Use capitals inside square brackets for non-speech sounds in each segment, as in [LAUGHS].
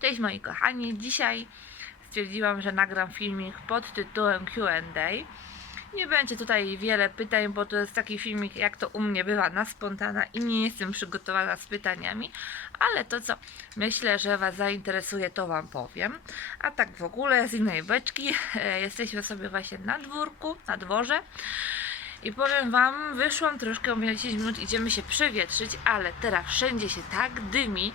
Cześć moi kochani, dzisiaj stwierdziłam, że nagram filmik pod tytułem Q&A. Nie będzie tutaj wiele pytań, bo to jest taki filmik, jak to u mnie bywa na spontana i nie jestem przygotowana z pytaniami, ale to co myślę, że Was zainteresuje, to Wam powiem. A tak w ogóle z innej beczki, e, jesteśmy sobie właśnie na dwórku, na dworze. I powiem Wam, wyszłam troszkę, mówię 10 minut, idziemy się przewietrzyć, ale teraz wszędzie się tak dymi,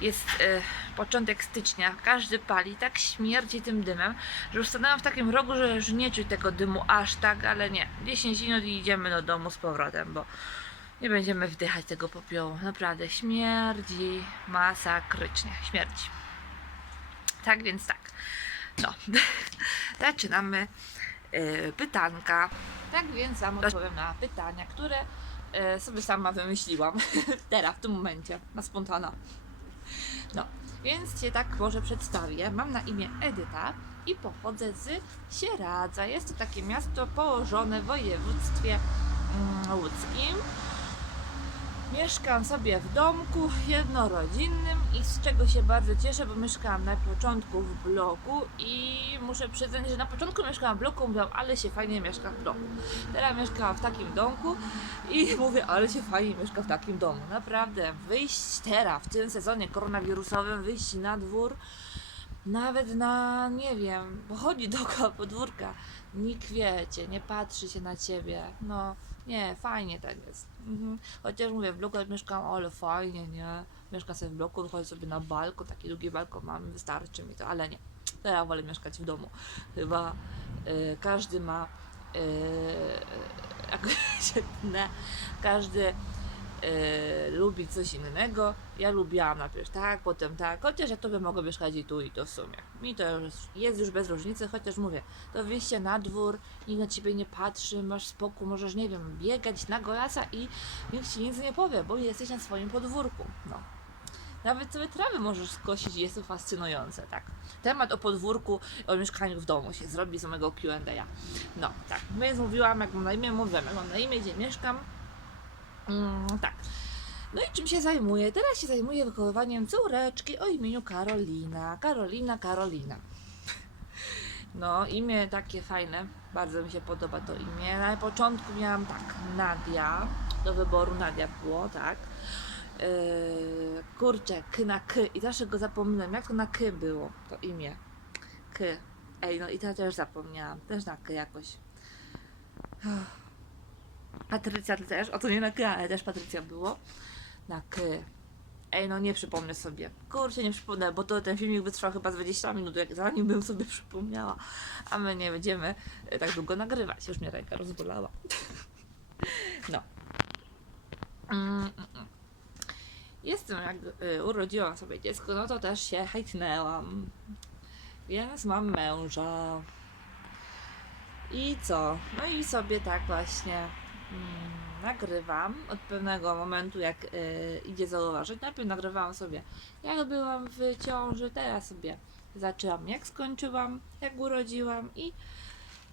jest e, początek stycznia, każdy pali, tak śmierdzi tym dymem, że już stanęłam w takim rogu, że już nie czuć tego dymu aż tak, ale nie, 10 minut i idziemy do domu z powrotem, bo nie będziemy wdychać tego popiołu, naprawdę śmierdzi masakrycznie, śmierdzi. Tak więc tak, no, [LAUGHS] zaczynamy e, pytanka. Tak więc sam odpowiem na pytania, które e, sobie sama wymyśliłam. [LAUGHS] Teraz, w tym momencie, na spontana. No, więc się tak może przedstawię. Mam na imię Edyta i pochodzę z Sieradza. Jest to takie miasto położone w województwie mm, łódzkim. Mieszkam sobie w domku jednorodzinnym i z czego się bardzo cieszę, bo mieszkałam na początku w bloku i muszę przyznać, że na początku mieszkałam w bloku, mówiłam, ale się fajnie mieszka w bloku. Teraz mieszkałam w takim domku i [LAUGHS] mówię, ale się fajnie mieszka w takim domu. Naprawdę, wyjść teraz, w tym sezonie koronawirusowym, wyjść na dwór, nawet na, nie wiem, pochodzi [LAUGHS] dookoła podwórka, nikt wiecie, nie patrzy się na ciebie, no nie, fajnie tak jest. Mhm. Chociaż mówię, w bloku mieszkam, ale fajnie, nie? Mieszkam sobie w bloku, wychodzę sobie na balkon, taki długi balkon mam, wystarczy mi to, ale nie. To ja wolę mieszkać w domu. Chyba y, każdy ma y, jak [LAUGHS] się tnę, każdy y, lubi coś innego. Ja lubiłam najpierw tak, potem tak, chociaż ja tobie mogę mieszkać i tu i to w sumie. Mi to już jest już bez różnicy, chociaż mówię, to wyjście na dwór, nikt na ciebie nie patrzy, masz spokój, możesz, nie wiem, biegać na golasa i nikt ci nic nie powie, bo jesteś na swoim podwórku. No. Nawet sobie trawy możesz skosić jest to fascynujące, tak. Temat o podwórku, o mieszkaniu w domu się zrobi z mojego Q&A. No, tak. Więc mówiłam, jak mam na imię, mówiłam, jak mam na imię, gdzie mieszkam. Mm, tak. No i czym się zajmuję? Teraz się zajmuję wychowywaniem córeczki o imieniu Karolina. Karolina, Karolina. No, imię takie fajne. Bardzo mi się podoba to imię. Na początku miałam tak, Nadia. Do wyboru Nadia było, tak. Yy, kurczę, K na K. I zawsze go zapominam. Jak to na K było, to imię? K. Ej, no i to też zapomniałam. Też na K jakoś. Patrycja też, o to nie na K, ale też Patrycja było. Na K. Ej, no nie przypomnę sobie. Kurczę, nie przypomnę, bo to ten filmik wytrwał chyba z 20 minut, jak zanim bym sobie przypomniała. A my nie będziemy e, tak długo nagrywać. Już mnie ręka rozbolała. [LAUGHS] No. Jestem, jak y, urodziłam sobie dziecko, no to też się hejtnęłam. Więc mam męża. I co? No i sobie tak właśnie nagrywam od pewnego momentu, jak y, idzie zauważyć. Najpierw nagrywałam sobie, jak byłam w ciąży, teraz sobie zaczęłam, jak skończyłam, jak urodziłam i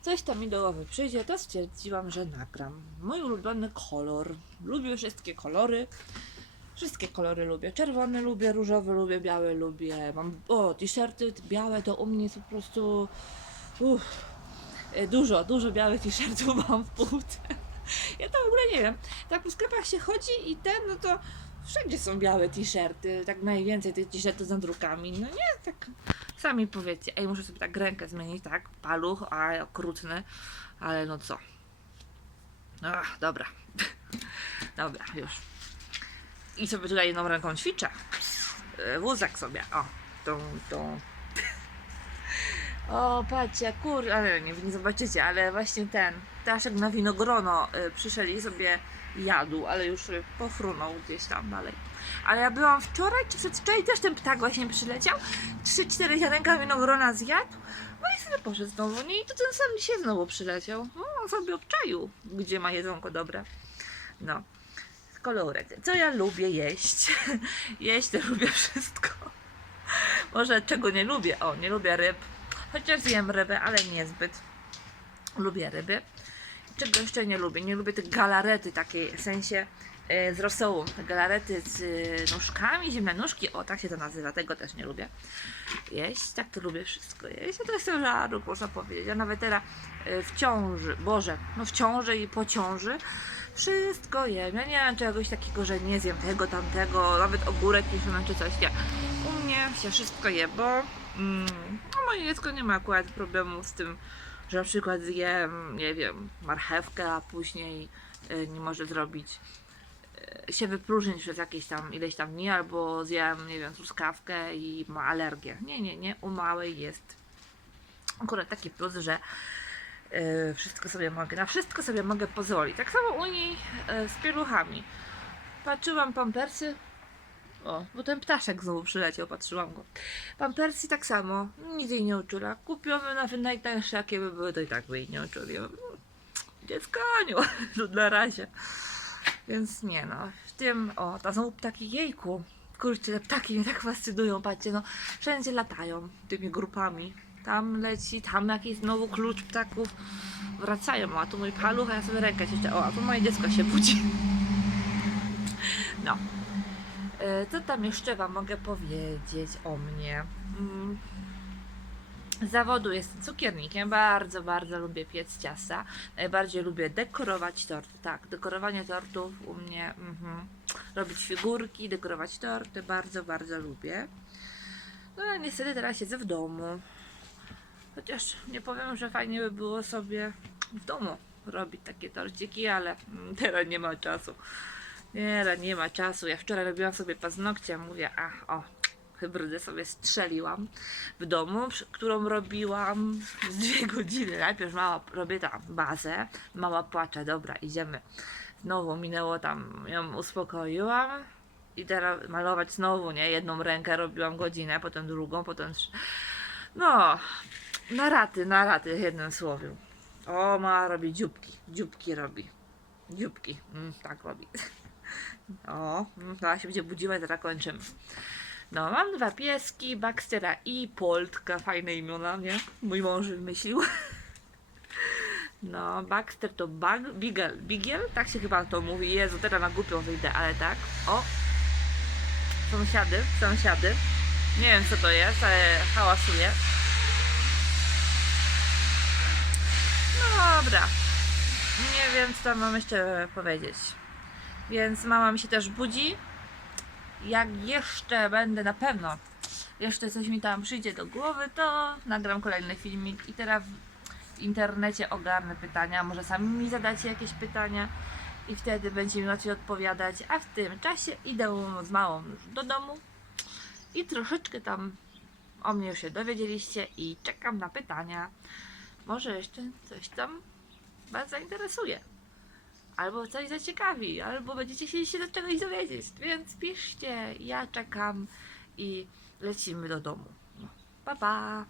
coś tam mi do głowy przyjdzie, to stwierdziłam, że nagram. Mój ulubiony kolor. Lubię wszystkie kolory. Wszystkie kolory lubię. Czerwony lubię, różowy lubię, biały lubię. Mam, o, t-shirty białe to u mnie jest po prostu... Uff, E, dużo, dużo białych t-shirtów mam w półce. Ja to w ogóle nie wiem. Tak po sklepach się chodzi i ten, no to wszędzie są białe t-shirty. Tak najwięcej tych t-shirtów z nadrukami. No nie, tak sami powiedzcie. Ej, muszę sobie tak rękę zmienić, tak? Paluch, a okrutny. Ale no co? Ach, dobra. [LAUGHS] Dobra, już. I sobie tutaj jedną ręką ćwiczę. E, Wózek sobie, o. Tą, tą. O, patrzcie, kur... ale nie, nie zobaczycie, ale właśnie ten ptaszek na winogrono y, przyszedł i sobie jadł, ale już y, pofrunął gdzieś tam dalej. Ale ja byłam wczoraj, czy przedwczoraj też ten ptak właśnie przyleciał, trzy, cztery ziarenka winogrona zjadł, no i sobie poszedł znowu, nie? I to ten sam dzisiaj znowu przyleciał. No, on sobie obczaił, gdzie ma jedzonko dobre. No, kolorek. Co ja lubię jeść? [LAUGHS] jeść to lubię wszystko. Może czego nie lubię? O, nie lubię ryb. Chociaż zjem rybę, ale niezbyt. Lubię ryby. Czego jeszcze nie lubię? Nie lubię tych galarety takiej, w sensie e, z rosołu. Galarety z e, nóżkami, ziemne nóżki, o tak się to nazywa, tego też nie lubię jeść, tak to lubię wszystko jeść. Ja to jestem żaruk, można powiedzieć. Ja nawet teraz e, w ciąży, Boże, no w ciąży i po ciąży wszystko jem. Ja nie mam czegoś takiego, że nie zjem tego, tamtego, nawet ogórek nie czy coś. Nie. Się wszystko je, bo mm, no moje dziecko nie ma akurat problemu z tym, że na przykład zjem, nie wiem, marchewkę, a później y, nie może zrobić y, się wypróżnić przez jakieś tam ileś tam dni, albo zjem, nie wiem, truskawkę i ma alergię. Nie, nie, nie, u małej jest akurat taki plus, że y, wszystko sobie mogę, na wszystko sobie mogę pozwolić. Tak samo u niej y, z pieluchami. Patrzyłam pampersy, o, bo ten ptaszek znowu przyleciał, patrzyłam go. Pampersy tak samo, nic jej nie uczula. Kupione nawet najtańsze, jakie by były, to i tak by jej nie uczuli. Ja mówię, Dziecko Aniu, [LAUGHS] no na razie. Więc nie no, w tym, o, to są ptaki, jejku. Kurczę, te ptaki mnie tak fascynują, patrzcie, no, wszędzie latają tymi grupami. Tam leci, tam jakiś znowu klucz ptaków. Wracają, a tu mój paluch, a ja sobie rękę jeszcze, o, a tu moje dziecko się budzi. [LAUGHS] No. E, Co tam jeszcze Wam mogę powiedzieć o mnie? Mm. Zawodu jestem cukiernikiem, bardzo, bardzo lubię piec ciasta. Najbardziej lubię dekorować torty. Tak, dekorowanie tortów u mnie, mhm. robić figurki, dekorować torty, bardzo, bardzo lubię. No ale niestety teraz siedzę w domu. Chociaż nie powiem, że fajnie by było sobie w domu robić takie torciki, ale mm, teraz nie ma czasu. Nie, nie ma czasu. Ja wczoraj robiłam sobie paznokcie, mówię, a o, hybrydę sobie strzeliłam w domu, którą robiłam z dwie [LAUGHS] godziny. Najpierw mała robię tam bazę, mała płacze, dobra, idziemy. Znowu minęło tam, ją uspokoiłam i teraz malować znowu, nie? Jedną rękę robiłam godzinę, potem drugą, potem... No, na raty, na raty, jednym słowem. O, ma robi dzióbki, dzióbki robi. Dzióbki, mm, tak robi. [LAUGHS] O, mm, teraz się będzie budziła i zaraz kończymy. No, mam dwa pieski, Baxtera i Poltka, fajne imiona, nie? Mój mąż wymyślił. [LAUGHS] No, Baxter to bug, Bigel, Bigel? Tak się chyba to mówi. Jezu, teraz na głupią wyjdę, ale tak. O! Sąsiady, sąsiady. Nie wiem co to jest, ale hałasuje. No dobra. Nie wiem co tam mam jeszcze powiedzieć. Więc mama mi się też budzi. Jak jeszcze będę na pewno, jeszcze coś mi tam przyjdzie do głowy, to nagram kolejny filmik i teraz w internecie ogarnę pytania. Może sami mi zadacie jakieś pytania i wtedy będzie mi łatwiej odpowiadać. A w tym czasie idę z małą już do domu i troszeczkę tam o mnie już się dowiedzieliście i czekam na pytania. Może jeszcze coś tam Was zainteresuje albo coś zaciekawi, albo będziecie chcieli się do czegoś dowiedzieć. Więc piszcie, ja czekam i lecimy do domu. Pa pa!